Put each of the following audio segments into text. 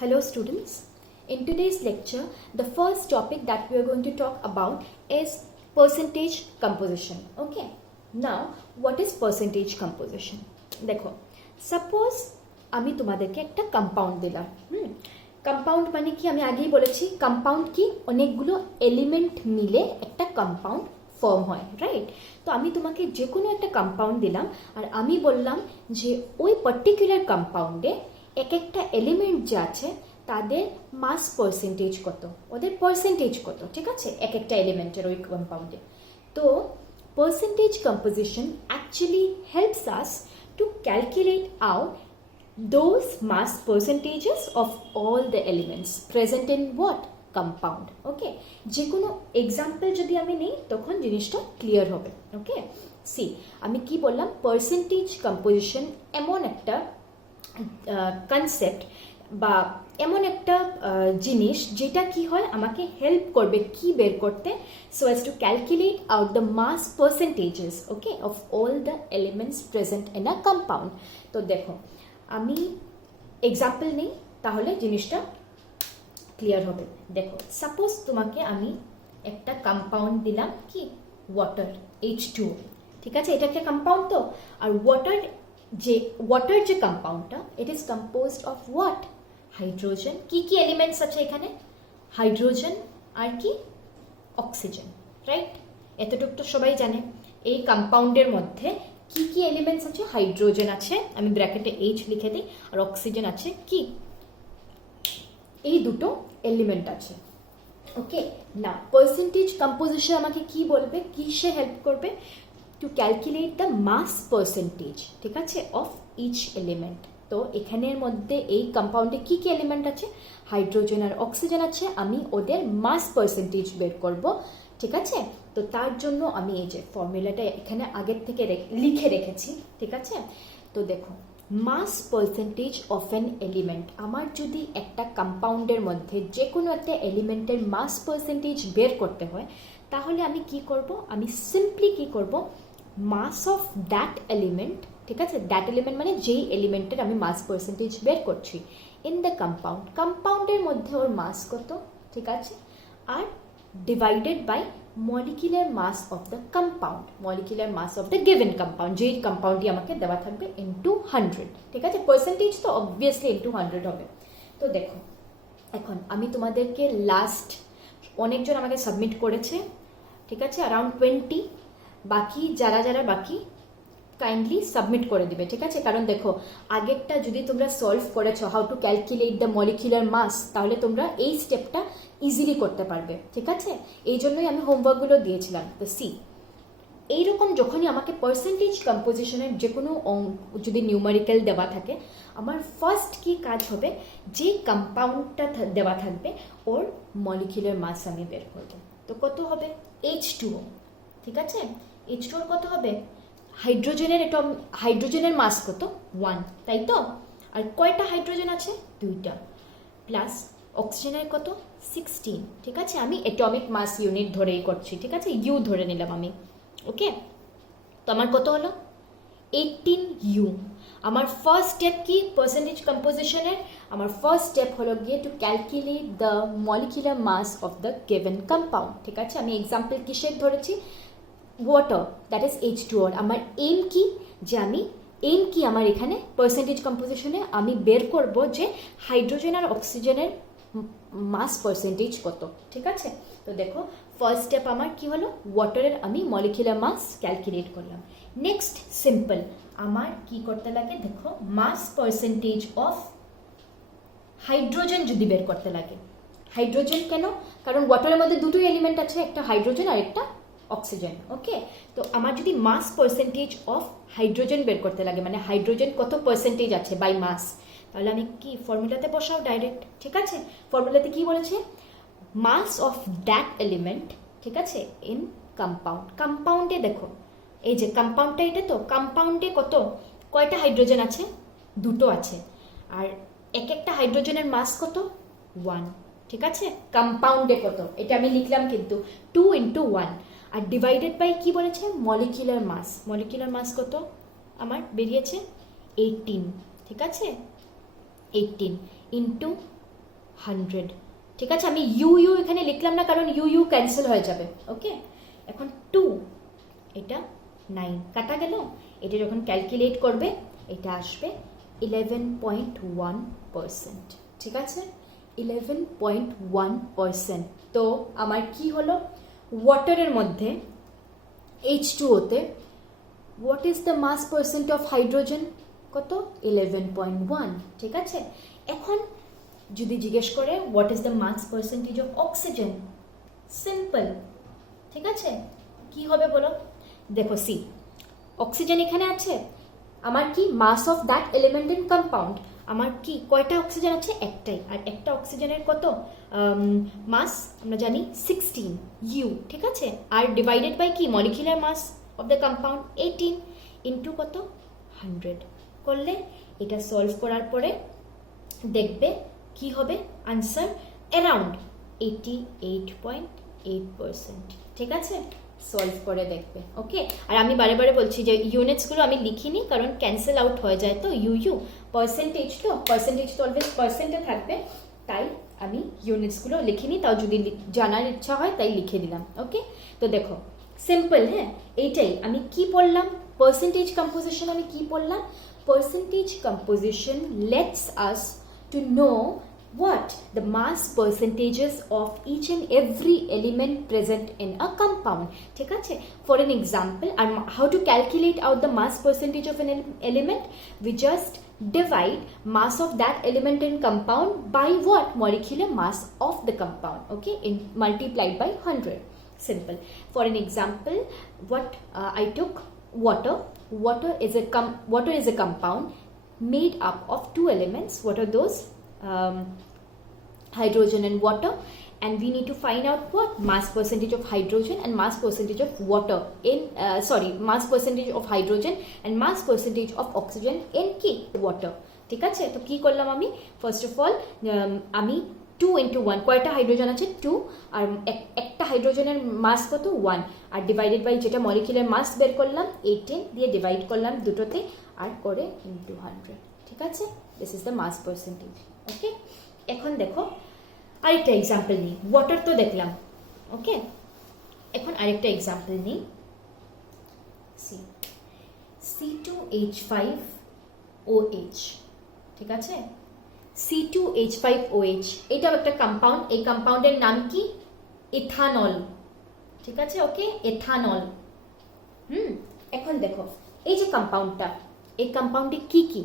Hello students. In today's lecture, the first topic that we are going to talk about is percentage composition. Okay. Now, what is percentage composition? देखो, suppose আমি তোমাদেরকে একটা compound দিলাম। compound মানে কি আমি আগেই বলেছি compound কি অনেকগুলো এলিমেন্ট মিলে একটা compound ফর্ম হয়, রাইট? তো আমি তোমাকে যে কোনো একটা কম্পাউন্ড দিলাম আর আমি বললাম যে ওই পার্টিকুলার কম্পাউন্ডে এক একটা এলিমেন্ট যে আছে তাদের মাস পার্সেন্টেজ কত, ওদের পার্সেন্টেজ কত, ঠিক আছে, এক একটা এলিমেন্টের ওই কম্পাউন্ডে। তো percentage composition actually helps us to calculate out those mass percentages of all the elements present in what compound. Okay, যে কোনো এক্সাম্পল যদি আমি নেই তখন জিনিসটা ক্লিয়ার হবে। ওকে, সি আমি কি বললাম, পার্সেন্টেজ কম্পোজিশন এমন একটা কনসেপ্ট বা এমন একটা জিনিস যেটা কি হয় আমাকে হেল্প করবে কি বের করতে, so as to calculate out the mass percentages okay of all the elements present in a compound. তো দেখো আমি এক্সাম্পল নেই তাহলে জিনিসটা ক্লিয়ার হবে। দেখো সাপোজ তোমাকে আমি একটা কম্পাউন্ড দিলাম কি ওয়াটার H2O, ঠিক আছে, এটা একটা কম্পাউন্ড। তো আর ওয়াটার যে কম্পাউন্ডটা it is composed of what, hydrogen. কি কি এলিমেন্টস আছে এখানে, হাইড্রোজেন আর কি অক্সিজেন, রাইট? এতটুকু তো সবাই জানে। এই কম্পাউন্ডের মধ্যে কি কি এলিমেন্টস আছে, হাইড্রোজেন আছে, আমি ব্র্যাকেটে H লিখে দিই, আর অক্সিজেন আছে কি, এই দুটো এলিমেন্ট আছে। ওকে, না পার্সেন্টেজ কম্পোজিশন আমাকে কি বলবে, কিসে হেল্প করবে, to calculate the mass percentage, ঠিক আছে, অফ ইচ এলিমেন্ট। তো এখানের মধ্যে এই কম্পাউন্ডে কি কি এলিমেন্ট আছে, হাইড্রোজেন আর অক্সিজেন আছে, আমি ওদের মাস পার্সেন্টেজ বের করব, ঠিক আছে। তো তার জন্য আমি এই যে ফর্মুলাটা এখানে আগের থেকে লিখে রেখেছি, ঠিক আছে। তো দেখো মাস পার্সেন্টেজ অফ অ্যান এলিমেন্ট, আমার যদি একটা কম্পাউন্ডের মধ্যে যে কোনো একটা এলিমেন্টের মাস পার্সেন্টেজ বের করতে হয় তাহলে আমি কি করব, আমি সিম্পলি কি করব, মাস অফ দ্যাট এলিমেন্ট, ঠিক আছে, দ্যাট এলিমেন্ট মানে যেই এলিমেন্টের আমি মাস পার্সেন্টেজ বের করছি ইন দ্য কম্পাউন্ড, কম্পাউন্ডের মধ্যে ওর মাস কত, ঠিক আছে, আর divided by molecular mass of the compound, molecular mass of the given compound, যেই কম্পাউন্ডটি আমাকে দেওয়া থাকবে ইন্টু 100, ঠিক আছে। পার্সেন্টেজ তো অবভিয়াসলি ইন্টু 100 হবে। তো দেখো এখন আমি তোমাদেরকে লাস্ট অনেকজন আমাকে সাবমিট করেছে, ঠিক আছে, অ্যারাউন্ড 20, বাকি যারা যারা বাকি কাইন্ডলি সাবমিট করে দিবে, ঠিক আছে। কারণ দেখো আগেরটা যদি তোমরা সলভ করেছো how to calculate the molecular mass, তাহলে তোমরা এই স্টেপটা ইজিলি করতে পারবে, ঠিক আছে। এই জন্যই আমি হোমওয়ার্কগুলো দিয়েছিলাম। তো সি এইরকম যখনই আমাকে পার্সেন্টেজ কম্পোজিশনের যে কোনো যদি নিউমারিক্যাল দেওয়া থাকে, আমার ফার্স্ট কি কাজ হবে, যে কম্পাউন্ডটা দেওয়া থাকবে ওর মলিকুলার মাস আমি বের করব। তো কত হবে, H2O, ঠিক আছে, H2O কত হবে, হাইড্রোজেনের মাস কত 1, তাই তো, আর কয়টা হাইড্রোজেন আছে, 2টা, প্লাস অক্সিজেনের কত 16, ঠিক আছে। আমি অ্যাটমিক মাস ইউনিট ধরেই করছি, ঠিক আছে, ইউ ধরে নিলাম আমি। ওকে, তো আমার কত হলো 18U। আমার ফার্স্ট স্টেপ কি পার্সেন্টেজ কম্পোজিশনের, আমার ফার্স্ট স্টেপ হলো গিয়ে to calculate the molecular mass of the given compound, ঠিক আছে। আমি এক্সাম্পল কিসের ধরেছি, ওয়াটার, দ্যাট ইজ H2O। আমার এম কি, যে আমি এম কি আমার এখানে পার্সেন্টেজ কম্পোজিশনে আমি বের করব যে হাইড্রোজেন আর অক্সিজেনের মাস পার্সেন্টেজ কত, ঠিক আছে। তো দেখো ফার্স্ট স্টেপ আমার কি হলো, ওয়াটারের আমি মলিকুলার মাস ক্যালকুলেট করলাম। নেক্সট সিম্পল আমার কি করতে লাগে, দেখো মাস পার্সেন্টেজ অফ হাইড্রোজেন যদি বের করতে লাগে, হাইড্রোজেন কেন, কারণ ওয়াটারের মধ্যে দুটোই এলিমেন্ট আছে, একটা হাইড্রোজেন আর একটা অক্সিজেন। ওকে, তো আমার যদি মাস পার্সেন্টেজ অফ হাইড্রোজেন বের করতে লাগে, মানে হাইড্রোজেন কত পার্সেন্টেজ আছে বাই মাস, তাহলে আমি কি ফর্মুলাতে বসাও ডাইরেক্ট, ঠিক আছে। ফর্মুলাতে কি বলেছে, মাস অফ দ্যাট এলিমেন্ট, ঠিক আছে, ইন কম্পাউন্ড। কম্পাউন্ডে দেখো এই যে কম্পাউন্ডটা, এটা তো কম্পাউন্ডে কত, কয়টা হাইড্রোজেন আছে, 2টো আছে, আর এক একটা হাইড্রোজেনের মাস কত 1, ঠিক আছে। কম্পাউন্ডে কত, এটা আমি লিখলাম কিন্তু 2 × 1, আর ডিভাইডেড বাই কি বলেছে, মলিকুলার মাস, মলিকুলার মাস কত আমার বেরিয়েছে 18, ঠিক আছে, 18 × 100, ঠিক আছে। আমি ইউ ইউ এখানে লিখলাম না, কারণ ইউ ইউ ক্যান্সেল হয়ে যাবে, ওকে। এখন 2, এটা 9 কাটা গেল। এটা যখন ক্যালকুলেট করবে এটা আসবে 11.1%, ঠিক আছে, 11.1%। তো আমার কি হলো, ওয়াটারের মধ্যে H2O-তে what is the mass percent of hydrogen, কত, 11.1, ঠিক আছে। এখন যদি জিজ্ঞেস করে what is the mass percentage of oxygen, simple, ঠিক আছে, কি হবে বলো, দেখো সি, অক্সিজেন এখানে আছে, আমার কি mass of that element in compound, আমার কি কয়টা অক্সিজেন আছে, একটাই, আর একটা অক্সিজেনের কত মাস আমরা জানি 16 ইউ, ঠিক আছে, আর ডিভাইডেড বাই কি molecular mass of the compound 18 into কত 100 করলে, এটা সলভ করার পরে দেখবে কি হবে আনসার অ্যারাউন্ড 88.8%, ঠিক আছে, সলভ করে দেখবে, ওকে। আর আমি বারে বারে বলছি যে ইউনিটসগুলো আমি লিখিনি, কারণ ক্যান্সেল আউট হয়ে যায়, তো ইউ ইউ পার্সেন্টেজ তো অলওয়েজ পার্সেন্টে থাকবে, তাই আমি ইউনিটসগুলো লিখিনি, তাও যদি জানার ইচ্ছা হয় তাই লিখে দিলাম, ওকে। তো দেখো সিম্পল, হ্যাঁ, এইটাই আমি কি পড়লাম, পার্সেন্টেজ কম্পোজিশন আমি কি পড়লাম, percentage composition let's us to know what the mass percentages of each and every element present in a compound, ঠিক আছে। For an example, and how to calculate out the mass percentage of an element, we just divide mass of that element in compound by what, molecular mass of the compound, okay, in multiplied by 100, simple. For an example, what I took water is a compound made up of two elements. What are those? Hydrogen and water, and we need to find out what mass percentage of hydrogen and mass percentage of water in mass percentage of hydrogen and mass percentage of oxygen in কি water, ঠিক আছে। তো কি করলাম আমি, first of all আমি 2 into 1, কয়টা hydrogen আছে 2, আর একটা হাইড্রোজেনের মাস কত 1, আর ডিভাইডেড বাই যেটা মলিকুলার মাস বের করলাম 18 দিয়ে ডিভাইড করলাম দুটোতে, আর করে ইন্টু 100, ঠিক আছে, this is the mass percentage, okay. এখন দেখো আরেকটা এক্সাম্পল নিই, ওয়াটার তো দেখলাম, ওকে, এখন আরেকটা এক্সাম্পল নিই, C2H5OH, ঠিক আছে, C2H5OH, এটাও একটা কম্পাউন্ড, এই কম্পাউন্ডের নাম কি, ইথানল, ঠিক আছে, ওকে, ইথানল। এখন দেখো এই যে কম্পাউন্ডটা, এই কম্পাউন্ডে কি কি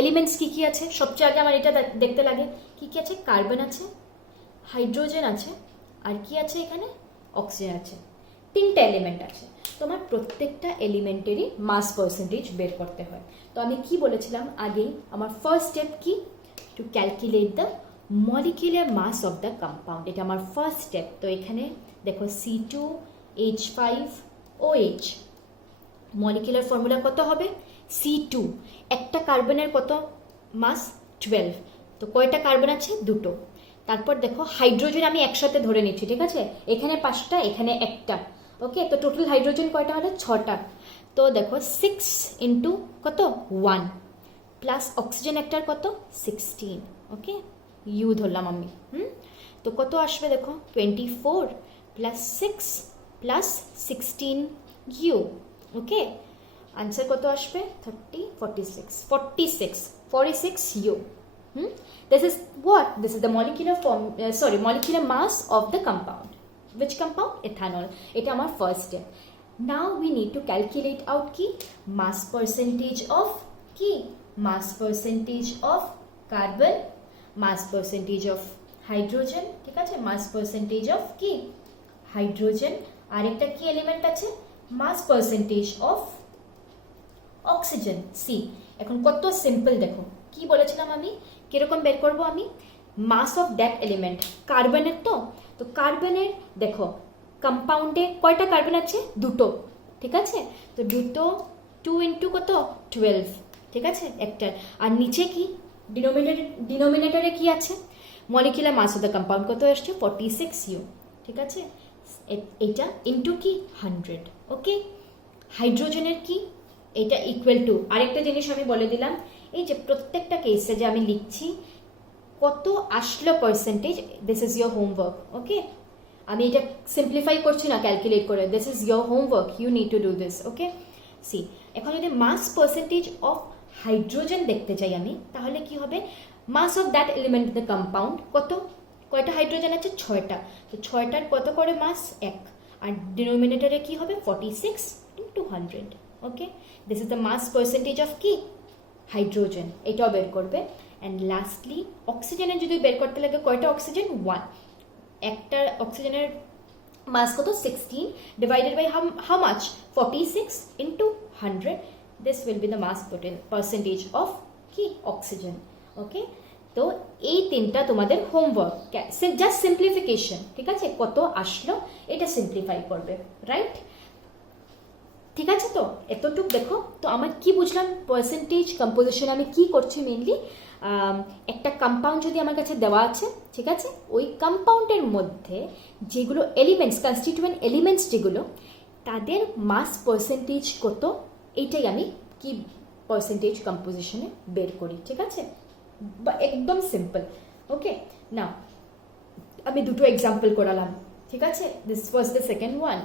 এলিমেন্টস কি কি আছে, সবচেয়ে আগে আমার এটা দেখতে লাগে কি কি আছে, কার্বন আছে, হাইড্রোজেন আছে, আর কি আছে এখানে, অক্সিজেন আছে, তিনটা এলিমেন্ট আছে। তোমার প্রত্যেকটা এলিমেন্টেরই মাস পার্সেন্টেজ বের করতে হয়। তো আমি কি বলেছিলাম আগেই, আমার ফার্স্ট স্টেপ কি, to calculate the molecular mass of the compound, এটা আমার ফার্স্ট স্টেপ। তো এখানে দেখো C2H5OH, মলিকুলার ফর্মুলা কত হবে, C2, একটা কার্বনের কত মাস 12, তো কয়টা কার্বন আছে, দুটো। তারপর দেখো হাইড্রোজেন আমি একসাথে ধরে নিচ্ছি, ঠিক আছে, এখানে 5টা এখানে একটা, ওকে, তো টোটাল হাইড্রোজেন কয়টা হলো 6টা। তো দেখো 6 ইন্টু কত 1 প্লাস অক্সিজেন একটার কত 16, ওকে, ইউ ধরলাম আমি, তো কত আসবে দেখো 24 plus 6 plus 16 U, okay, answer কত আসবে 46 U. This is what? This is the molecular mass of the compound. Which compound? Ethanol. এটা আমার first step. Now we need to calculate out কি mass percentage of কি mass percentage of carbon, mass percentage of hydrogen, ঠিক আছে, mass percentage of কি hydrogen, আরেকটা কি element আছে mass percentage of oxygen, C। এখন কত সিম্পল দেখো, কি বলেছিলাম আমি, কিরকম বের করবো আমি, মাস অফ দ্যাট এলিমেন্ট, কার্বনের, তো কার্বনের দেখো কম্পাউন্ডে কয়টা কার্বন আছে, দুটো, ঠিক আছে, তো দুটো 2 ইন্টু কত 12, ঠিক আছে, একটার, আর নিচে কি ডিনোমিনেটরে কি আছে, molecular mass of the compound কত আসছে 46 ইউ, ঠিক আছে, এটা ইন্টু কি 100, ওকে। হাইড্রোজেনের কি, এটা ইকুয়াল টু, আরেকটা জিনিস আমি বলে দিলাম, এই যে প্রত্যেকটা কেসে যে আমি লিখছি কত আসলো percentage, this is your homework. Okay, আমি এটা সিম্পলিফাই করছি না ক্যালকুলেট করে, this is your homework, you need to do this. Okay, see এখন যদি মাস পার্সেন্টেজ অফ হাইড্রোজেন দেখতে চাই আমি, তাহলে কি হবে, mass of that element the compound কত, কয়টা হাইড্রোজেন আছে, 6টা, তো 6টার কত করে মাস, 1, আর ডিনোমিনেটরে কি হবে 46 × 100। Okay, this is the mass percentage of কি, হাইড্রোজেন, এটাও বের করবে। অ্যান্ড লাস্টলি অক্সিজেনের যদি বের করতে লাগে, কয়টা অক্সিজেন, 1, একটা অক্সিজেনের মাস কত, 16 divided by how much, 46 × 100, this will be the mass percentage of কি, অক্সিজেন। ওকে, তো এই তিনটা তোমাদের হোমওয়ার্ক, জাস্ট সিম্পলিফিকেশন, ঠিক আছে, কত আসলো এটা সিম্পলিফাই করবে, রাইট? ঠিক আছে, তো এতটুকু দেখো। তো আমার কি বুঝলাম, পার্সেন্টেজ কম্পোজিশন আমি কি করছি মেনলি, একটা কম্পাউন্ড যদি আমার কাছে দেওয়া আছে, ঠিক আছে, ওই কম্পাউন্ডের মধ্যে যেগুলো এলিমেন্টস, কনস্টিটিউয়েন্ট এলিমেন্টস যেগুলো, তাদের মাস পার্সেন্টেজ কত, এইটাই আমি কি পার্সেন্টেজ কম্পোজিশনে বের করি, ঠিক আছে, বা একদম সিম্পল। ওকে, না আমি দুটো এক্সাম্পল করালাম, ঠিক আছে, this was the second one,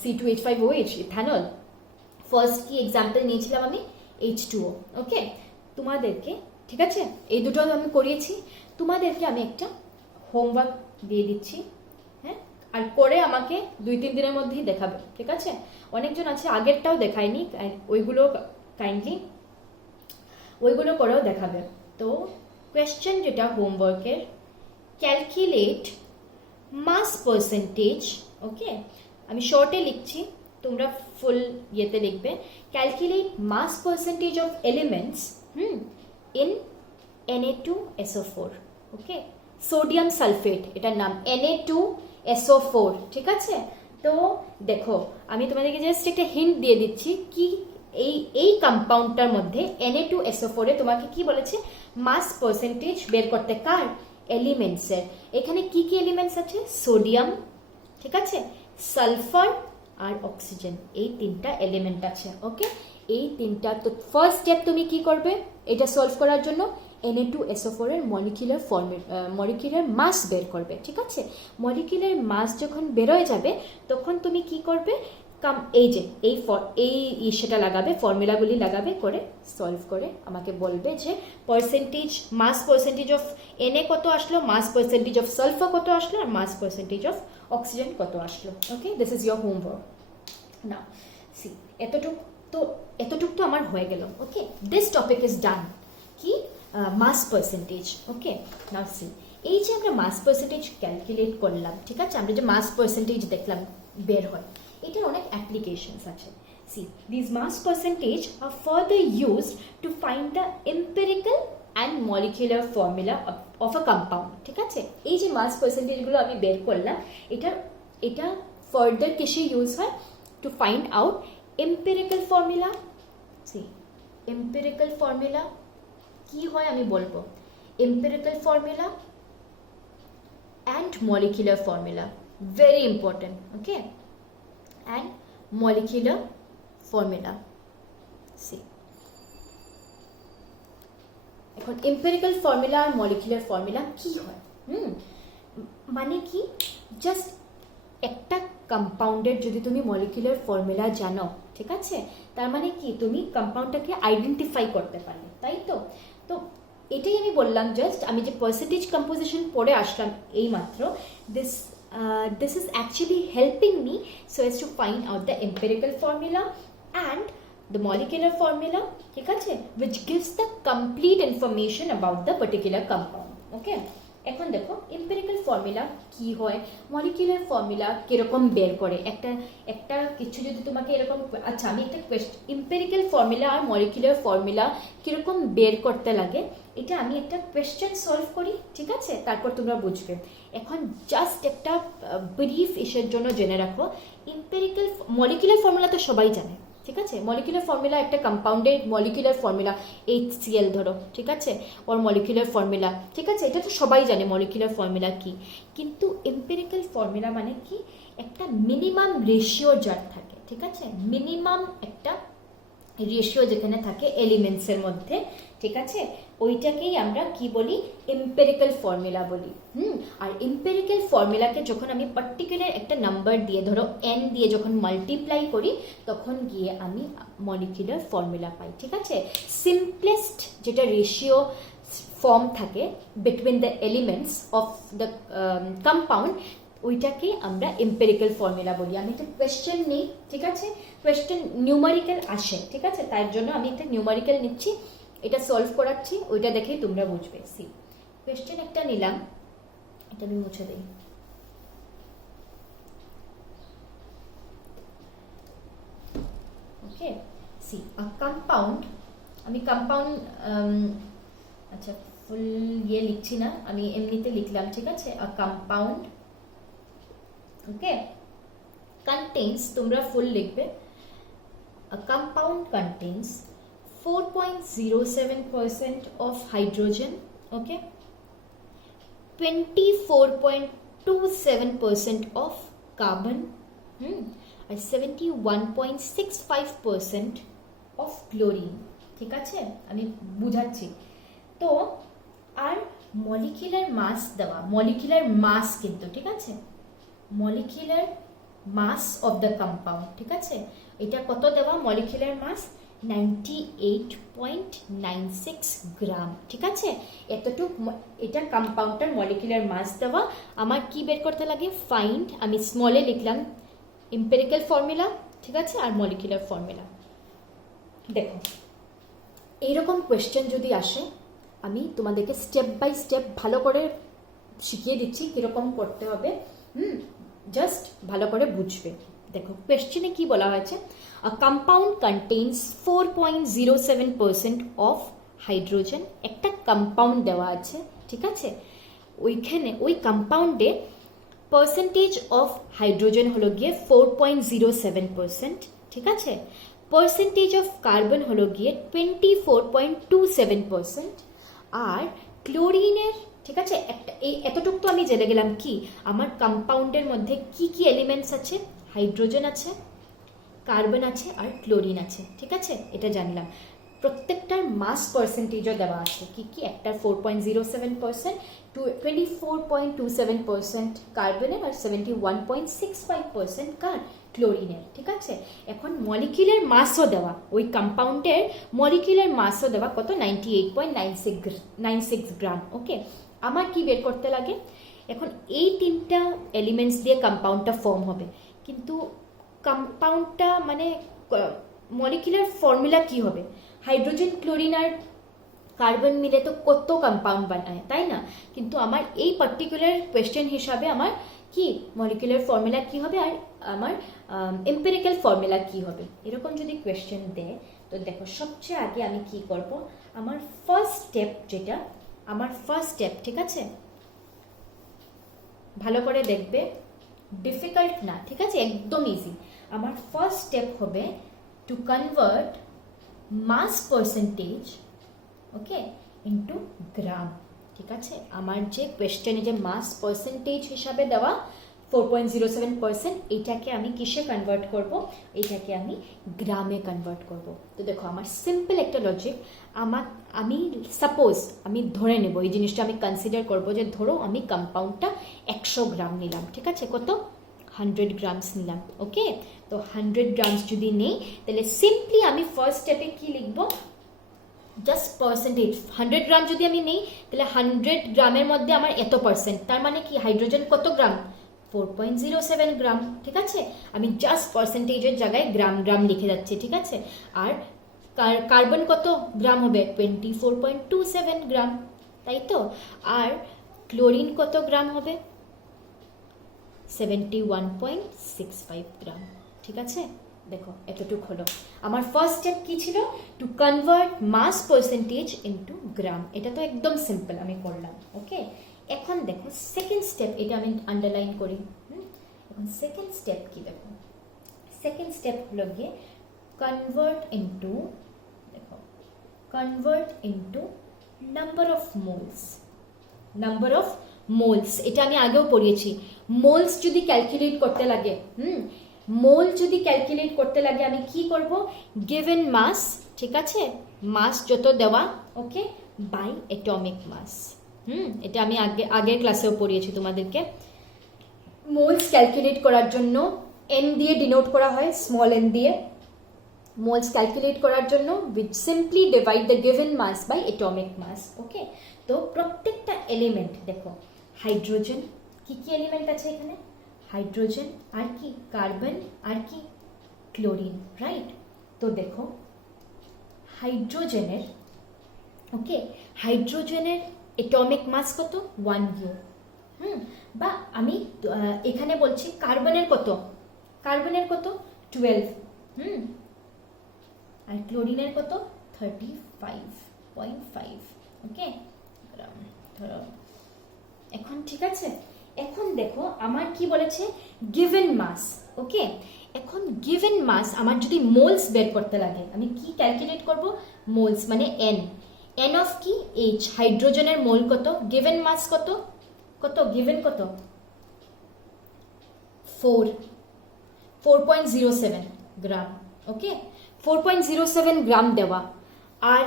C2H5OH ethanol. First কি এক্সাম্পল নিয়েছিলাম আমি, H2O। ওকে, তোমাদেরকে, ঠিক আছে, এই দুটো আমি করিয়েছি, তোমাদেরকে আমি একটা হোমওয়ার্ক দিয়ে দিচ্ছি, হ্যাঁ, আর করে আমাকে 2-3 দিনের মধ্যেই দেখাবে, ঠিক আছে। অনেকজন আছে আগেরটাও দেখায়নি, ওইগুলো কাইন্ডলি ওইগুলো করেও দেখাবে। তো কোয়েশ্চেন যেটা হোমওয়ার্কের, ক্যালকুলেট মাস পার্সেন্টেজ, ওকে, আমি শর্টে লিখছি, তোমরা ফুল ইয়েতে লিখবে, calculate mass percentage of elements in Na2SO4। Okay, sodium sulphate, এটার নাম Na2SO4, ঠিক আছে। তো দেখো আমি তোমাদেরকে জাস্ট একটা হিন্ট দিয়ে দিচ্ছি, কি এই কম্পাউন্ডটার মধ্যে Na2SO4 এ তোমাকে কি বলেছে, মাস পার্সেন্টেজ বের করতে, কার, এলিমেন্টসের। এখানে কি কি এলিমেন্টস আছে, সোডিয়াম, ঠিক আছে, সালফার আর অক্সিজেন, এই তিনটা এলিমেন্ট আছে। ওকে, এই তিনটা, তো ফার্স্ট স্টেপ তুমি কি করবে এটা সলভ করার জন্য, Na2SO4 এর মলিকিউলার মাস বের করবে, ঠিক আছে। মলিকিউলার মাস যখন বেরোয় যাবে, তখন তুমি কি করবে, এই যে এই সেটা লাগাবে, ফর্মুলাগুলি লাগাবে, করে সলভ করে আমাকে বলবে যে percentage, mass percentage of Na কত আসলো, মাস পার্সেন্টেজ অফ সালফার কত আসলো, আর মাস পার্সেন্টেজ অফ অক্সিজেন কত আসলো। Okay, this is your homework. Now see, এতটুক তো আমার হয়ে গেল। Okay, this topic is done, কি, মাস পার্সেন্টেজ। ওকে, নাও সি, এই যে আমরা মাস পার্সেন্টেজ ক্যালকুলেট করলাম, ঠিক আছে, আমরা যে মাস পার্সেন্টেজ দেখলাম বের হয়, এটার অনেক অ্যাপ্লিকেশনস আছে। See, this mass percentage are further used to find the empirical and molecular formula of a compound, ঠিক আছে। এই যে মাস পার্সেন্টেজগুলো আমি বের করলাম, এটা ফার্দার কিসে ইউজ হয়, to find out empirical formula. See, empirical formula কি হয় আমি বলবো, empirical formula and molecular formula, very important. Okay, and molecular formula. See, এখন এম্পিরিক্যাল ফর্মুলা আর মলিকুলার ফর্মুলা কি হয়, মানে কি, জাস্ট একটা কম্পাউন্ডের যদি তুমি মলিকুলার ফর্মুলা জানো, ঠিক আছে, তার মানে কি তুমি কম্পাউন্ডটাকে আইডেন্টিফাই করতে পারবে, তাই তো। তো এটাই আমি বললাম, জাস্ট আমি যে পার্সেন্টেজ কম্পোজিশন পড়ে আসলাম এই মাত্র, this is actually helping me so as to find out the empirical formula and the molecular formula, ঠিক আছে, which gives the complete information about the particular compound. Okay, এখন দেখো এম্পিরিক্যাল ফর্মুলা কি হয়, molecular formula কিরকম বের করে, একটা কিছু যদি তোমাকে এরকম, আচ্ছা আমি একটা এম্পিরিক্যাল ফর্মুলা আর মলিকুলার ফর্মুলা কিরকম বের করতে লাগে, এটা আমি একটা কোয়েশ্চেন সলভ করি, ঠিক আছে, তারপর তোমরা বুঝবে। এখন জাস্ট একটা ব্রিফ ইসের জন্য জেনে রাখো, এম্পিরিক্যাল মলিকুলার ফর্মুলা তো সবাই জানে, ঠিক আছে। মলিকুলার ফর্মুলা, একটা কম্পাউন্ডের মলিকুলার ফর্মুলা HCl ধরো, ঠিক আছে, ওর মলিকুলার ফর্মুলা, ঠিক আছে, এটা তো সবাই জানে মলিকুলার ফর্মুলা কি। কিন্তু এম্পিরিক্যাল ফর্মুলা মানে কি, একটা মিনিমাম রেশিও যার থাকে, ঠিক আছে, মিনিমাম একটা রেশিও যেখানে থাকে এলিমেন্টসের মধ্যে, ঠিক আছে, ওইটাকেই আমরা কি বলি, এম্পেরিক্যাল ফর্মুলা বলি। আর এম্পেরিক্যাল ফর্মুলাকে যখন আমি পার্টিকুলার একটা নাম্বার দিয়ে, ধরো n দিয়ে যখন মাল্টিপ্লাই করি, তখন গিয়ে আমি মলিকুলার ফর্মুলা পাই, ঠিক আছে। সিম্পলেস্ট যেটা রেশিও ফর্ম থাকে between the elements of the compound, ওইটাকে আমরা এম্পেরিক্যাল ফর্মুলা বলি। আমি একটা কোয়েশ্চেন নিই, ঠিক আছে, কোয়েশ্চেন নিউমারিক্যাল আসে, ঠিক আছে, তার জন্য আমি একটা নিউমারিক্যাল নিচ্ছি, এটা সলভ করাচ্ছি, ওইটা দেখেই তোমরা বুঝবে। সি কোয়েশ্চেন একটা নিলাম, এটা আমি মুছে দিই। ওকে, সি আ কম্পাউন্ড, আমি কম্পাউন্ড আচ্ছা ফুল ইয়ে লিখছি না, আমি এমনিতে লিখলাম, ঠিক আছে। আ কম্পাউন্ড, ওকে, contains, তোমরা ফুল লিখবে, a compound contains 4.07% of hydrogen, okay, 24.27% of carbon, R 71.65% of chlorine, ঠিক আছে, আমি বুঝাচ্ছি। তো আর মলিকুলার মাস দেওয়া, মলিকুলার মাস কিন্তু, ঠিক আছে, molecular mass of the compound, ঠিক আছে, এটা কত দেওয়া মলিকুলার মাস, 98.96 গ্রাম, ঠিক আছে, এতটুক এটা কম্পাউন্ডটার মলিকুলার মাস দেওয়া। আমার কি বের করতে লাগে, ফাইন্ড, আমি স্মলে লিখলাম এম্পেরিক্যাল ফর্মুলা, ঠিক আছে, আর মলিকুলার ফর্মুলা। দেখো এইরকম কোয়েশ্চেন যদি আসে, আমি তোমাদেরকে স্টেপ বাই স্টেপ ভালো করে শিখিয়ে দিচ্ছি কীরকম করতে হবে, জাস্ট ভালো করে বুঝবে। দেখো কোয়েশ্চেনে কি বলা হয়েছে, আ কম্পাউন্ড কন্টেইনস 4.07% অফ হাইড্রোজেন, একটা কম্পাউন্ড দেওয়া আছে, ঠিক আছে, ওইখানে ওই কম্পাউন্ডে পার্সেন্টেজ অফ হাইড্রোজেন হলো গিয়ে 4.07%, ঠিক আছে, পার্সেন্টেজ অফ কার্বন হলো গিয়ে 24.27%, আর ক্লোরিনের, ঠিক আছে, একটা এই এতটুকু তো আমি জেনে গেলাম কি আমার কম্পাউন্ডের মধ্যে কি কি এলিমেন্টস আছে, হাইড্রোজেন আছে, কার্বন আছে, আর ক্লোরিন আছে, ঠিক আছে, এটা জানলাম। প্রত্যেকটার মাস পার্সেন্টেজও দেওয়া আছে, কি কি, একটার 4.07%, 24.27% কার্বনের, আর 71.65% কার, ক্লোরিনের, ঠিক আছে। এখন মলিকুলার মাসও দেওয়া, ওই কম্পাউন্ডের মলিকুলার মাসও দেওয়া কত, 98.96 গ্রাম, ওকে। আমার কি বের করতে লাগে, এখন এই তিনটা এলিমেন্টস দিয়ে কম্পাউন্ডটা ফর্ম হবে, কিন্তু কম্পাউন্ডটা মানে মলিকুলার ফর্মুলা কি হবে, হাইড্রোজেন, ক্লোরিন আর কার্বন মিলে তো কত কম্পাউন্ড বানায়, তাই না, কিন্তু আমার এই পার্টিকুলার কোয়েশ্চেন হিসাবে আমার কি মলিকুলার ফর্মুলা কি হবে, আর আমার এম্পেরিক্যাল ফর্মুলা কি হবে, এরকম যদি কোয়েশ্চেন দেয়, তো দেখো সবচেয়ে আগে আমি কি করব, আমার ফার্স্ট স্টেপ যেটা, আমার ফার্স্ট স্টেপ, ঠিক আছে, ভালো করে দেখবে, ডিফিকাল্ট না, ঠিক আছে, একদম ইজি। আমার ফার্স্ট স্টেপ হবে to convert mass percentage, okay, into gram, ঠিক আছে। আমার যে কোয়েশ্চেনে যে মাস পার্সেন্টেজ হিসাবে দেওয়া 4.07%, এইটাকে আমি কিসে কনভার্ট করব, এইটাকে আমি গ্রামে কনভার্ট করব। তো দেখো আমার সিম্পল একটা লজিক, আমি সাপোজ আমি ধরে নেব এই জিনিসটা, আমি কনসিডার করব যে ধরো আমি কম্পাউন্ডটা 100 গ্রাম নিলাম, ঠিক আছে, কত, 100 গ্রামস নিলাম, ওকে। তো 100 গ্রামস যদি নেই, তাহলে সিম্পলি আমি ফার্স্ট স্টেপে কি লিখবো, জাস্ট পার্সেন্টেজ, 100 গ্রাম যদি আমি নেই, তাহলে 100 গ্রামের মধ্যে আমার এত পার্সেন্ট, তার মানে কি হাইড্রোজেন কত গ্রাম, 4.07 গ্রাম, ঠিক আছে, আমি জাস্ট পার্সেন্টেজের জায়গায় গ্রাম গ্রাম লিখে যাচ্ছি, ঠিক আছে। আর কার্বন কত গ্রাম হবে, 24.27 গ্রাম, তাই তো, আর ক্লোরিন কত গ্রাম হবে, 71.65 গ্রাম, ঠিক আছে। দেখো এতটুকু হলো আমার ফার্স্ট স্টেপ, কি ছিল, to convert mass percentage into gram, এটা তো একদম সিম্পল আমি করলাম, ওকে। এখন দেখো সেকেন্ড স্টেপ, এটা আমি আন্ডারলাইন করি, এখন সেকেন্ড স্টেপ কি, দেখো সেকেন্ড স্টেপ হলো গিয়ে কনভার্ট ইনটু, দেখো convert into number of moles, number of moles, এটা আমি আগেও পড়িয়েছি। মোলস যদি ক্যালকুলেট করতে লাগে, মোল যদি ক্যালকুলেট করতে লাগে, আমি কি করব, গিভেন মাস, ঠিক আছে, মাস যত দেওয়া, ওকে, বাই অ্যাটমিক মাস। এটা আমি আগের ক্লাসেও পড়িয়েছি তোমাদেরকে। মোলস ক্যালকুলেট করার জন্য এন দিয়ে ডিনোট করা হয়, স্মল এন দিয়ে। মোলস ক্যালকুলেট করার জন্য which simply divide the given mass by atomic mass. Okay, তো প্রত্যেকটা এলিমেন্ট দেখো, হাইড্রোজেন, কি কি এলিমেন্ট আছে এখানে? হাইড্রোজেন, আর কি? কার্বন, আর কি? Chlorine, right? তো দেখো হাইড্রোজেনের, ওকে, হাইড্রোজেনের অ্যাটমিক মাস কত? 1 ইউ। বা আমি এখানে বলছি কার্বনের কত? কার্বনের কত? 12। আর ক্লোরিনের কত? 35.5। ওকে, ধরো এখন ঠিক আছে। এখন দেখো আমার কি বলেছে? গিভেন মাস। ওকে, এখন গিভেন মাস আমার যদি মোলস বের করতে লাগে, আমি কি ক্যালকুলেট করব? মোলস মানে এন। এন অফ কি? এইচ। হাইড্রোজেনের মোল কত? গিভেন মাস কত? কত গিভেন? কত? 4.07 গ্রাম। ওকে, 4.07 গ্রাম দেওয়া, আর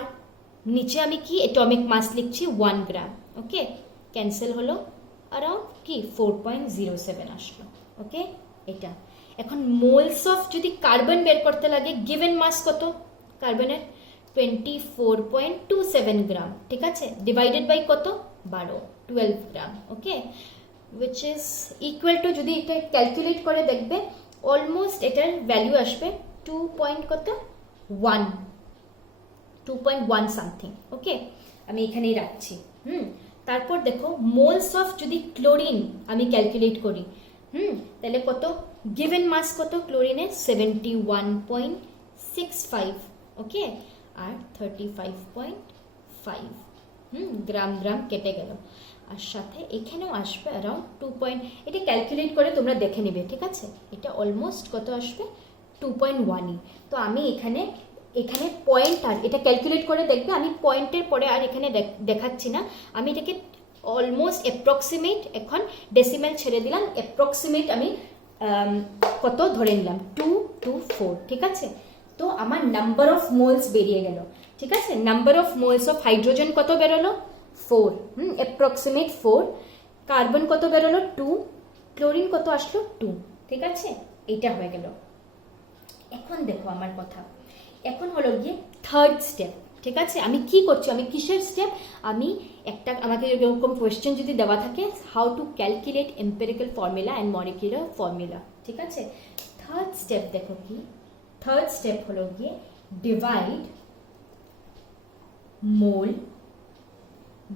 নিচে আমি কি অ্যাটমিক মাস লিখছি? 1 গ্রাম। ওকে, ক্যান্সেল হলো, অ্যারাউন্ড কি 4.07 আসলো। ওকে, এটা। এখন মোলস অফ যদি কার্বন বের করতে লাগে, গিভেন মাস কত কার্বনের? 24.27 গ্রাম। ঠিক আছে, ডিভাইডেড বাই কত? 12 গ্রাম। ওকে, which is equal to, যদি এটা ক্যালকুলেট করে দেখবে অলমোস্ট এটার ভ্যালু আসবে 2.1 সামথিং। ওকে, আমি এখানেই রাখছি। তারপর দেখো মোলস অফ যদি ক্লোরিন আমি ক্যালকুলেট করি, তাহলে কত? গিভেন মাস কত ক্লোরিনের? 71.65। ওকে, আর 35.5। গ্রাম গ্রাম কেটে গেল, আর সাথে এখানেও আসবে অ্যারাউন্ড 2. এটা ক্যালকুলেট করে তোমরা দেখে নেবে। ঠিক আছে, এটা অলমোস্ট কত আসবে? 2.1ই। তো আমি এখানে পয়েন্ট, আর এটা ক্যালকুলেট করে দেখবে, আমি পয়েন্টের পরে আর এখানে দেখাচ্ছি না, আমি এটাকে অলমোস্ট অ্যাপ্রক্সিমেট, এখন ডেসিমেল ছেড়ে দিলাম, অ্যাপ্রক্সিমেট আমি কত ধরে নিলাম? 224। ঠিক আছে, তো আমার নাম্বার অফ মোলস বেরিয়ে গেল। ঠিক আছে, number of moles of hydrogen কত বেরোলো? 4, অ্যাপ্রক্সিমেট 4। কার্বন কত বেরোলো? 2। ক্লোরিন কত আসলো? 2। ঠিক আছে, এইটা হয়ে গেল। এখন দেখো আমার কথা, এখন হলো গিয়ে থার্ড স্টেপ। ঠিক আছে, আমি কি করছি? আমি কিসের স্টেপ? আমি একটা, আমাকে এরকম কোয়েশ্চেন যদি দেওয়া থাকে, how to calculate empirical formula and molecular formula. ঠিক আছে, থার্ড স্টেপ দেখো কি? থার্ড স্টেপ হলো গিয়ে divide mole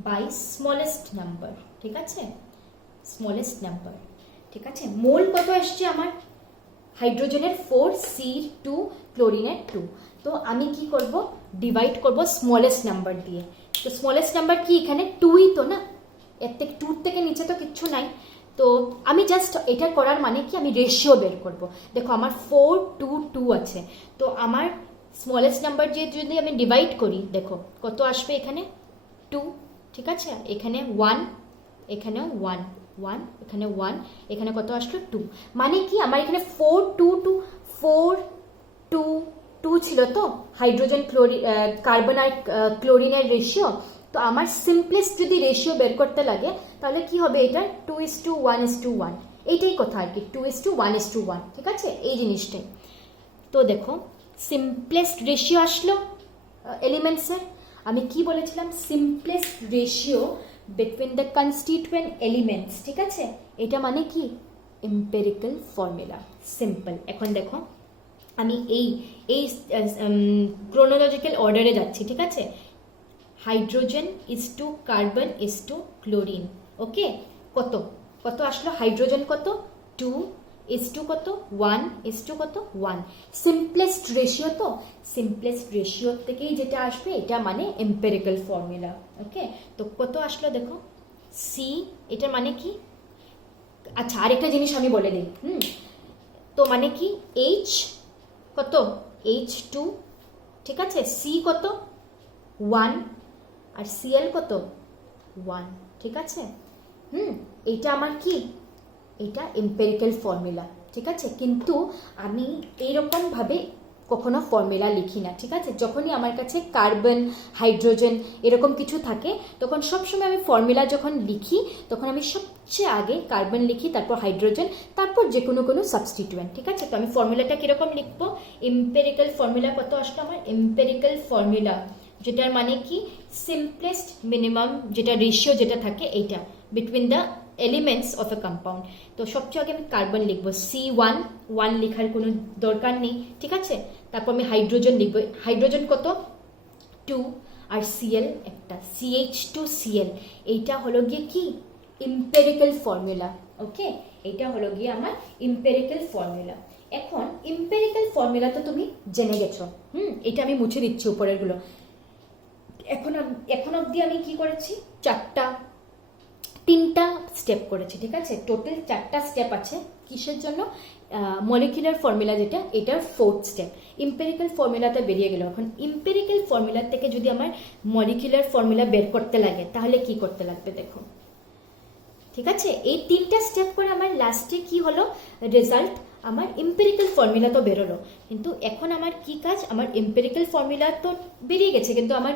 by smallest number. ঠিক আছে, স্মলেস্ট নাম্বার। ঠিক আছে, মোল কত আসছে আমার? হাইড্রোজেনের 4, C2, ক্লোরিনের 2। তো আমি কি করব? ডিভাইড করব স্মলেস্ট নাম্বার দিয়ে। তো স্মলেস্ট নাম্বার কি এখানে? 2ই তো না, এর থেকে 2 থেকে নিচে তো কিচ্ছু নাই। তো আমি জাস্ট এটা করার মানে কি, আমি রেশিও বের করব। দেখো আমার 4, 2, 2 আছে, তো আমার স্মলেস্ট নাম্বার যে যদি আমি ডিভাইড করি, দেখো কত আসবে এখানে? 2। ঠিক আছে, এখানে 1, এখানেও 1, এখানে 1, এখানে কত আসলো? 2। মানে কি আমার এখানে 4, 2, 2, 4, 2, 2 ছিল তো হাইড্রোজেন, কার্বন আর ক্লোরিনের রেশিও। তো আমার সিম্পলেস্ট যদি রেশিও বের করতে লাগে, তাহলে কি হবে? এটা 2:1:1, এইটাই কথা আর কি, 2:1:1। ঠিক আছে, এই জিনিসটাই। তো দেখো সিম্পলেস্ট রেশিও আসলো এলিমেন্টসের। আমি কি বলেছিলাম? Simplest ratio between the constituent elements. ঠিক আছে, এটা মানে কি? Empirical formula, simple. এখন দেখো আমি এই ক্রোনোলজিক্যাল অর্ডারে যাচ্ছি। ঠিক আছে, hydrogen is to carbon is to chlorine. Okay, কত আসলো? হাইড্রোজেন কত? 2 ইজ টু কত? 1 ইজ টু কত? 1। সিম্পলেস্ট রেশিও, তো সিম্পলেস্ট রেশিও থেকেই যেটা আসবে এটা মানে এম্পিরিক্যাল ফর্মুলা। ওকে, তো কত আসলো দেখো? সি, এটার মানে কি? আচ্ছা, আরেকটা জিনিস আমি বলে দিই। তো মানে কি? এইচ কত? H2। ঠিক আছে, সি কত? 1, আর Cl কত? 1। ঠিক আছে, এইটা আমার কি? এটা এম্পিরিক্যাল ফর্মুলা। ঠিক আছে, কিন্তু আমি এইরকমভাবে কখনো ফর্মুলা লিখি না, ঠিক আছে? যখনই আমার কাছে কার্বন, হাইড্রোজেন এরকম কিছু থাকে, তখন সবসময় আমি ফর্মুলা যখন লিখি তখন আমি সবচেয়ে আগে কার্বন লিখি, তারপর হাইড্রোজেন, তারপর যে কোনো সাবস্টিটিউয়েন্ট, ঠিক আছে? তো আমি ফর্মুলাটা কীরকম লিখবো? এম্পেরিক্যাল ফর্মুলা কত আসলো আমার? এম্পেরিক্যাল ফর্মুলা, যেটার মানে কি সিম্পলেস্ট মিনিমাম যেটা রেশিও যেটা থাকে এইটা between the elements of A compound. তো সবচেয়ে আগে আমি কার্বন লিখবো, C1 লেখার কোনো দরকার নেই, ঠিক আছে? তারপর আমি হাইড্রোজেন লিখবো, হাইড্রোজেন কত? 2, আর Cl একটা, CH2Cl। এইটা হলো গিয়ে কি এম্পেরিক্যাল ফর্মুলা, ওকে? এটা হলো গিয়ে আমার এম্পেরিক্যাল ফর্মুলা। এখন এম্পেরিক্যাল ফর্মুলা তো তুমি জেনে গেছো, এটা আমি মুছে দিচ্ছি উপরেরগুলো। এখন অবধি আমি কি করেছি? 3টা স্টেপ করেছি, ঠিক আছে? টোটাল 4টা স্টেপ আছে কিসের জন্য? মলিকুলার ফর্মুলা যেটা, এটার 4th স্টেপ। এম্পেরিক্যাল ফর্মুলাটা বেরিয়ে গেল। এখন এম্পেরিক্যাল ফর্মুলা থেকে যদি আমার মলিকুলার ফর্মুলা বের করতে লাগে তাহলে কি করতে লাগবে দেখো, ঠিক আছে? এই 3টা স্টেপ করে আমার লাস্টে কি হলো রেজাল্ট? আমার এম্পেরিক্যাল ফর্মুলা তো বেরোলো, কিন্তু এখন আমার কি কাজ? আমার এম্পেরিক্যাল ফর্মুলা তো বেরিয়ে গেছে, কিন্তু আমার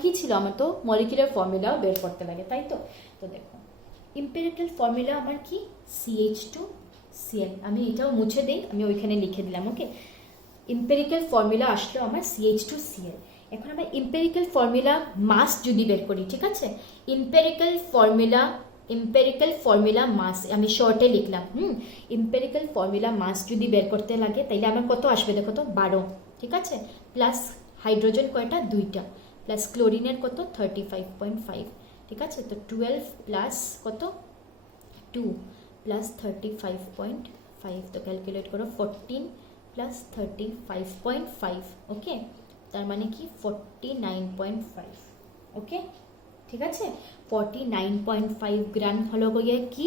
কি ছিল? আমার তো মলিকুলার ফর্মুলাও বের করতে লাগে, তাই তো? তো দেখো এম্পেরিক্যাল ফর্মুলা আমার কি? CH2Cl। আমি এটাও মুছে দিই, আমি ওইখানে লিখে দিলাম, ওকে? এম্পেরিক্যাল ফর্মুলা আসলো আমার CH2Cl। এখন আমার এম্পেরিক্যাল ফর্মুলা মাস যদি বের করি, ঠিক আছে? এম্পেরিক্যাল ফর্মুলা মাস আমি শর্টে লিখলাম, এম্পেরিক্যাল ফর্মুলা মাস যদি বের করতে লাগে তাইলে আমার কত আসবে দেখো তো? 12, ঠিক আছে? প্লাস হাইড্রোজেন কয়টা? 2টা, প্লাস ক্লোরিনের কত? 35.5, ঠিক আছে? তো 12 প্লাস কত? 2 প্লাস 35.5, তো ক্যালকুলেট করো, 14 প্লাস 35.5, ওকে? তার মানে কি 49.5, ওকে? ঠিক আছে? 49.5 গ্রাম হলো গিয়ে কি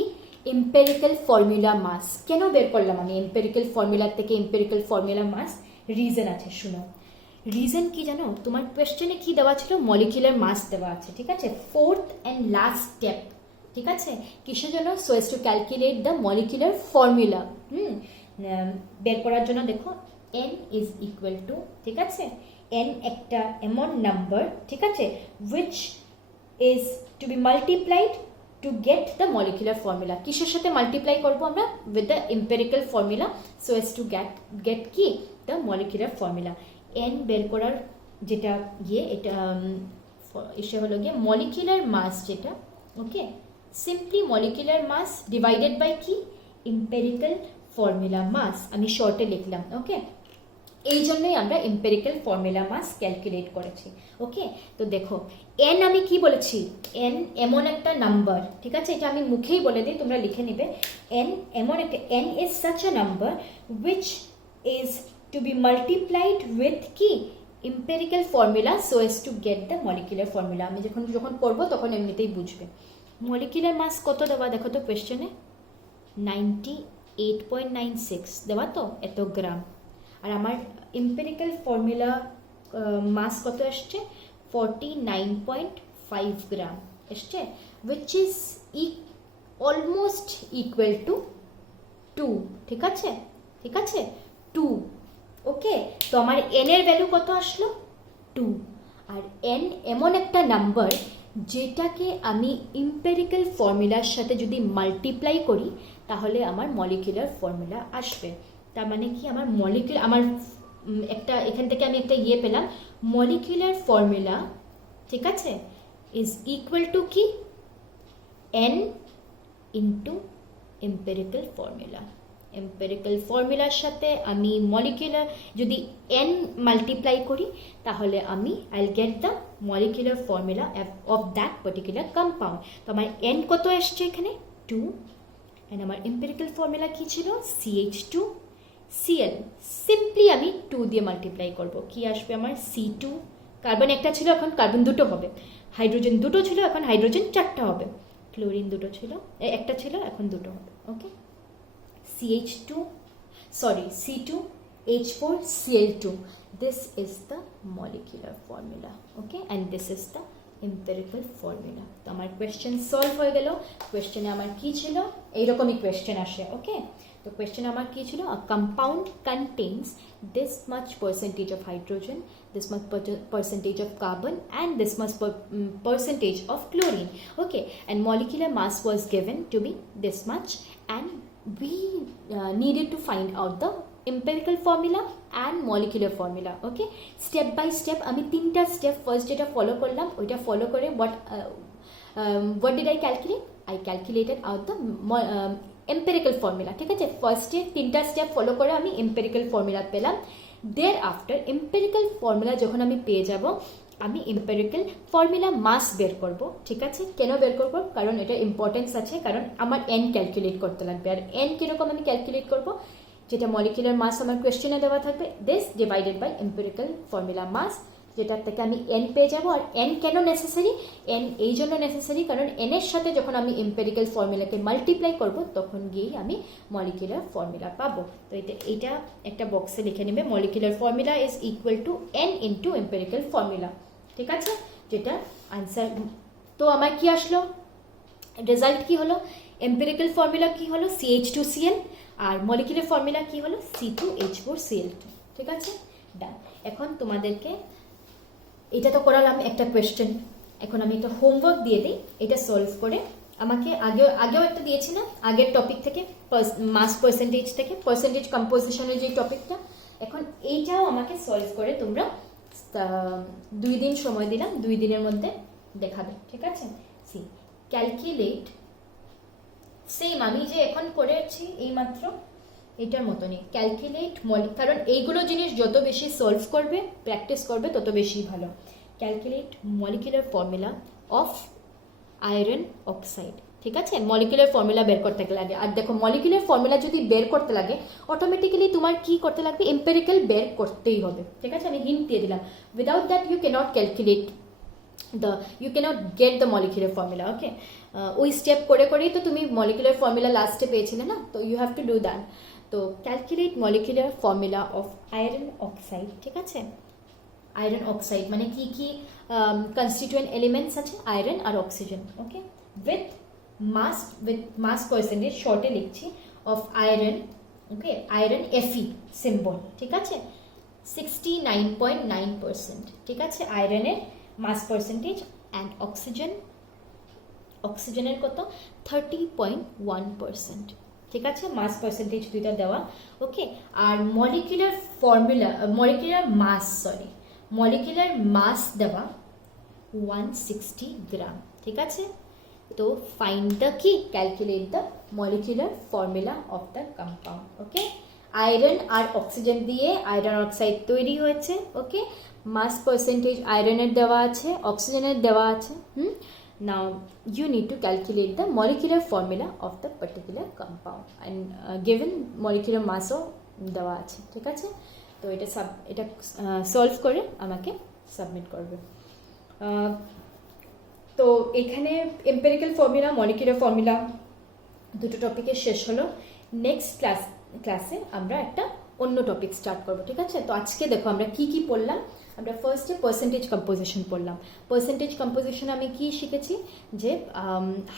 এম্পেরিক্যাল ফর্মুলা মাস। কেন বের করলাম আমি এম্পেরিক্যাল ফর্মুলা থেকে এম্পেরিক্যাল ফর্মুলা মাস? রিজন আছে, শুনো। রিজন কি জানো? তোমার কোয়েশ্চেনে কি দেওয়া ছিল? মলিকুলার মাস দেওয়া আছে, ঠিক আছে? 4th and last স্টেপ, ঠিক আছে? কিসের জন্য? So as two calculate the molecular formula. বের করার জন্য দেখো n ইজ ইকুয়াল টু, ঠিক আছে? n একটা এমন নাম্বার, ঠিক আছে, which is to be multiplied to get the molecular formula. কিসের সাথে মাল্টিপ্লাই করবো আমরা? with the empirical formula, so as to get কি the molecular formula। n বের করার যেটা এটা এসে হলো গিয়ে মলিকুলার মাস যেটা, okay? Simply molecular mass divided by কি এম্পেরিক্যাল ফর্মুলা মাস, আমি শর্টে লিখলাম, ওকে? এই জন্যই আমরা এম্পেরিক্যাল ফর্মুলা মাস ক্যালকুলেট করেছি, ওকে? তো দেখো n আমি কি বলেছি? n এমন একটা নাম্বার, ঠিক আছে? এটা আমি মুখেই বলে দিই, তোমরা লিখে নেবে। n এমন একটা, n is such a number which is to be multiplied with কি empirical formula, so as to get the molecular formula. আমি যখন করবো তখন এমনিতেই বুঝবে। মলিকুলার মাস কত দেওয়া দেখো তো কোয়েশ্চেনে? 98.96 দেওয়া তো, এত গ্রাম। আর আমার এম্পেরিক্যাল ফর্মুলা মাস কত আসছে? 49.5 গ্রাম এসছে, which is almost equal to 2, ঠিক আছে? ঠিক আছে, 2, ওকে? তো আমার n এর ভ্যালু কত আসলো? 2। আর n এমন একটা নাম্বার যেটাকে আমি এম্পেরিক্যাল ফর্মুলার সাথে যদি মাল্টিপ্লাই করি তাহলে আমার মলিকুলার ফর্মুলা আসবে। তার মানে কি আমার আমার একটা এখান থেকে আমি একটা পেলাম, মলিকুলার ফর্মুলা, ঠিক আছে, ইজ ইকুয়াল টু কি n into empirical formula. Empirical ফর্মুলার সাথে আমি মলিকুলার যদি n মাল্টিপ্লাই করি তাহলে আমি I will get the molecular formula of that particular compound. তো আমার n কত আসছে এখানে? 2, অ্যান্ড আমার এম্পেরিক্যাল ফর্মুলা কি ছিল? CH2Cl। সিম্পলি আমি 2 দিয়ে মাল্টিপ্লাই করব, কি আসবে আমার? C2, কার্বন একটা ছিল এখন কার্বন দুটো হবে, হাইড্রোজেন দুটো ছিল এখন হাইড্রোজেন 4টা হবে, ক্লোরিন একটা ছিল এখন দুটো হবে, ওকে? C2H4Cl2, this is the molecular formula, okay, and this is the empirical formula. তো আমার কোয়েশ্চেন সলভ হয়ে গেল। কোয়েশ্চেনে আমার কি ছিল, এইরকমই কোয়েশ্চেন আসে, ওকে। তো কোয়েশ্চেনে আমার কি ছিল, a compound contains this much percentage of hydrogen, this much percentage of carbon, and this much percentage of chlorine, okay, and molecular mass was given to be this much, and we needed to find out the empirical formula and molecular formula, okay. Step by step আমি তিনটা step first যেটা follow করলাম ওইটা follow করে what did I calculate? I calculated out the empirical formula, ঠিক আছে। ফার্স্টে তিনটা স্টেপ ফলো করে আমি এম্পেরিক্যাল ফর্মুলা পেলাম। দেয়ার আফটার এম্পেরিক্যাল ফর্মুলা যখন আমি পেয়ে যাব, আমি এম্পেরিক্যাল ফর্মুলা মাস বের করব, ঠিক আছে। কেন বের করব? কারণ এটা ইম্পর্টেন্স আছে, কারণ আমার এন ক্যালকুলেট করতে লাগবে। আর এন কীরকম আমি ক্যালকুলেট করব, যেটা মলিকুলার মাস আমার কোয়েশ্চেনে দেওয়া থাকবে, this divided by empirical formula mass, যেটার থেকে আমি এন পেয়ে যাব। আর এন কেন নেসেসারি? এন এই জন্য নেসেসারি কারণ এনের সাথে যখন আমি এম্পেরিক্যাল ফর্মুলাকে মাল্টিপ্লাই করব তখন গিয়েই আমি মলিকুলার ফর্মুলা পাবো। তো এইটা একটা বক্সে লিখে নেবে, molecular formula is equal two N into empirical formula, ঠিক আছে, যেটা আনসার। তো আমার কি আসলো, রেজাল্ট কি হলো, এম্পেরিক্যাল ফর্মুলা কি হলো CH2Cl, আর মলিকুলার ফর্মুলা কি হলো C2H4Cl2, ঠিক আছে, ডান। এখন তোমাদেরকে এটা তো করালাম একটা কোয়েশ্চেন, এখন আমি একটা হোমওয়ার্ক দিয়ে দিই, এটা সলভ করে আমাকে আগেও একটা দিয়েছি না আগের টপিক থেকে, মাস পার্সেন্টেজ থেকে, পার্সেন্টেজ কম্পোজিশনের যে টপিকটা, এখন এইটাও আমাকে সলভ করে তোমরা 2 দিন সময় দিলাম, 2 দিনের মধ্যে দেখাবে, ঠিক আছে। সি ক্যালকুলেট, সেম আমি যে এখন করেছি এইমাত্র এটার মতনই ক্যালকুলেট কারণ এইগুলো জিনিস যত বেশি সলভ করবে, প্র্যাকটিস করবে, তত বেশি ভালো। Calculate molecular formula of iron oxide, ঠিক আছে, মলিকুলার ফর্মুলা বের করতে লাগে। আর দেখো মলিকুলার ফর্মুলা যদি বের করতে লাগে অটোমেটিক্যালি তোমার কি করতে লাগবে, এম্পেরিক্যাল বের করতেই হবে, ঠিক আছে। আমি হিন্ট দিয়ে দিলাম, without that you cannot calculate you cannot get the molecular formula, okay. ওই স্টেপ করে করেই তো তুমি মলিকুলার ফর্মুলা লাস্টে পেয়েছিলে না, তো you have to do that. তো calculate molecular formula of iron oxide, ঠিক আছে। আয়রন অক্সাইড মানে কি কি কনস্টিটিউয়েন্ট এলিমেন্টস আছে, আয়রন আর oxygen, okay, with mass percentage শর্টে লিখছি of iron, okay, iron Fe symbol, ঠিক আছে, 69.9%, ঠিক আছে, আয়রনের মাস পার্সেন্টেজ। অ্যান্ড অক্সিজেনের কত 30.1%, ঠিক আছে, মাস পার্সেন্টেজ দুইটা দেওয়া, ওকে। আর মলিকুলার মাস দেওয়া 160 গ্রাম, ঠিক আছে। তো ফাইন্ড দ্য কি, calculate the molecular formula of the compound, okay. Iron আর অক্সিজেন দিয়ে আয়রন অক্সাইড তৈরি হয়েছে, ওকে। মাস পার্সেন্টেজ আয়রনের দেওয়া আছে, অক্সিজেনের দেওয়া আছে, নাও you need to calculate the molecular formula of the particular compound and given molecular mass ও দেওয়া আছে, ঠিক আছে। তো এটা সলভ করে আমাকে সাবমিট করবে। তো এখানে এম্পেরিক্যাল ফর্মুলা, মলিকুলার ফর্মুলা দুটো টপিকের শেষ হলো। নেক্সট ক্লাসে আমরা একটা অন্য টপিক স্টার্ট করবো, ঠিক আছে। তো আজকে দেখো আমরা কি কি পড়লাম। আমরা ফার্স্টে পার্সেন্টেজ কম্পোজিশন পড়লাম। পার্সেন্টেজ কম্পোজিশন আমি কি শিখেছি, যে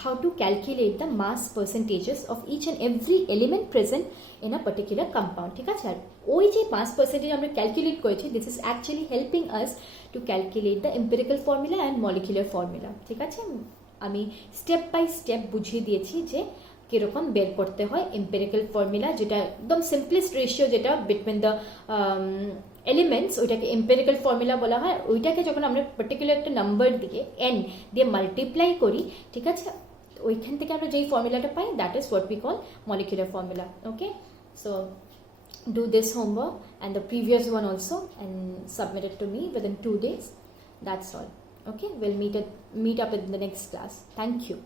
how to calculate the mass percentages of each and every element present in a particular compound, ঠিক আছে। আর ওই যে মাস পার্সেন্টেজ আমরা ক্যালকুলেট করেছি, this is actually helping us to calculate the empirical formula and molecular formula, ঠিক আছে। আমি স্টেপ বাই স্টেপ বুঝিয়ে দিয়েছি যে কীরকম বের করতে হয় এম্পেরিক্যাল ফর্মুলা, যেটা একদম সিম্পলেস্ট রেশিও যেটা বিটুইন দ্য এলিমেন্টস, ওইটাকে এম্পেরিক্যাল ফর্মুলা বলা হয়। ওইটাকে যখন আমরা পার্টিকুলার একটা নাম্বার দিয়ে এন দিয়ে মাল্টিপ্লাই করি, ঠিক আছে, ওইখান থেকে আমরা যেই ফর্মুলাটা পাই, that is what we call molecular formula, okay. So do this homework and the previous one also and submit it to me within 2 days. That's all, okay. We'll meet up in the next class. Thank you.